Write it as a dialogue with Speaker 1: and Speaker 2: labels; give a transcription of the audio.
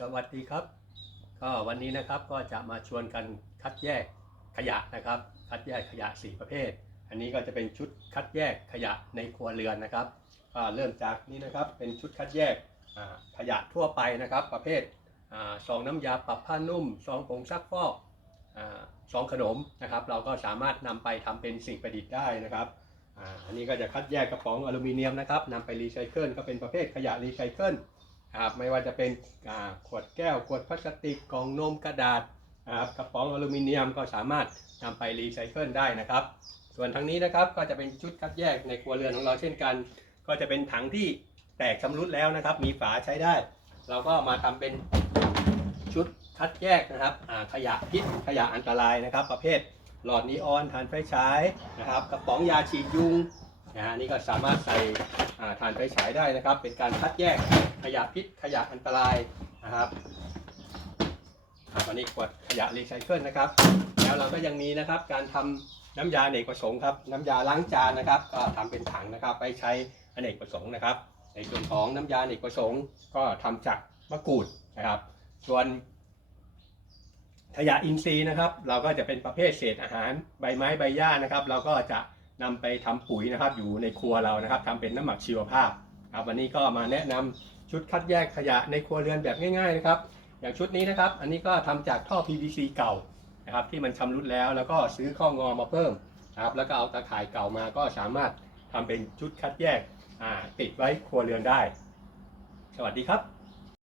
Speaker 1: สวัสดีครับ ก็วันนี้นะครับก็จะมาชวนกันคัดแยกขยะนะครับ คัดแยกขยะ 4 ประเภท อันนี้ก็จะเป็นชุดคัดแยกขยะในครัวเรือนนะครับก็เริ่มจากนี้นะครับเป็นชุดคัดแยกขยะทั่วไปนะครับ ประเภทซองน้ำยาปรับผ้านุ่มซองผงซักฟอกซองขนมนะครับ เราก็สามารถนำไปทำเป็นสิ่งประดิษฐ์ได้นะครับอันนี้ก็จะคัดแยกกระป๋องอลูมิเนียมนะครับนำไปรีไซเคิลก็เป็นประเภทขยะรีไซเคิล ครับไม่ว่าจะเป็นขวดแก้ว ขวดพลาสติกกล่องนมกระดาษครับกระป๋องอลูมิเนียมก็สามารถนำไปรีไซเคิลได้นะครับ ส่วนทางนี้นะครับก็จะเป็นชุดคัดแยกในครัวเรือนของเราเช่นกัน ก็จะเป็นถังที่แตกชำรุดแล้วนะครับ มีฝาใช้ได้ เราก็มาทำเป็นชุดคัดแยกนะครับขยะพิษขยะอันตรายนะครับ ประเภทหลอดนีออนถ่านไฟฉายนะครับกระป๋องยาฉีดยุง นะฮะนี่ก็สามารถใส่อ่านไฟฉายได้นะครับ เป็นการคัดแยกขยะพิษขยะอันตรายนะครับอันนี้ขวดขยะรีไซเคิลนะครับ แล้วเราก็ยังมีนะครับการทำน้ำยาอเนกประสงค์ครับน้ำยาล้างจานนะครับ ก็ทำเป็นถังนะครับไปใช้อเนกประสงค์นะครับ ในส่วนของน้ำยาอเนกประสงค์ ก็ทำจากมะกรูดนะครับ ส่วนขยะอินทรีย์นะครับ เราก็จะเป็นประเภทเศษอาหารใบไม้ใบหญ้านะครับ เราก็จะ นำไปทำปุ๋ยนะครับ อยู่ในครัวเรานะครับทำเป็นน้ำหมักชีวภาพครับวันนี้ก็มาแนะนำชุดคัดแยกขยะในครัวเรือนแบบง่ายๆนะครับ อย่างชุดนี้นะครับ อันนี้ก็ทำจากท่อ PVC เก่านะครับที่มันชำรุดแล้วแล้วก็ซื้อข้องอมาเพิ่มนะครับแล้วก็เอาตะข่ายเก่ามาก็สามารถทำเป็นชุดคัดแยกติดไว้ครัวเรือนได้ สวัสดีครับ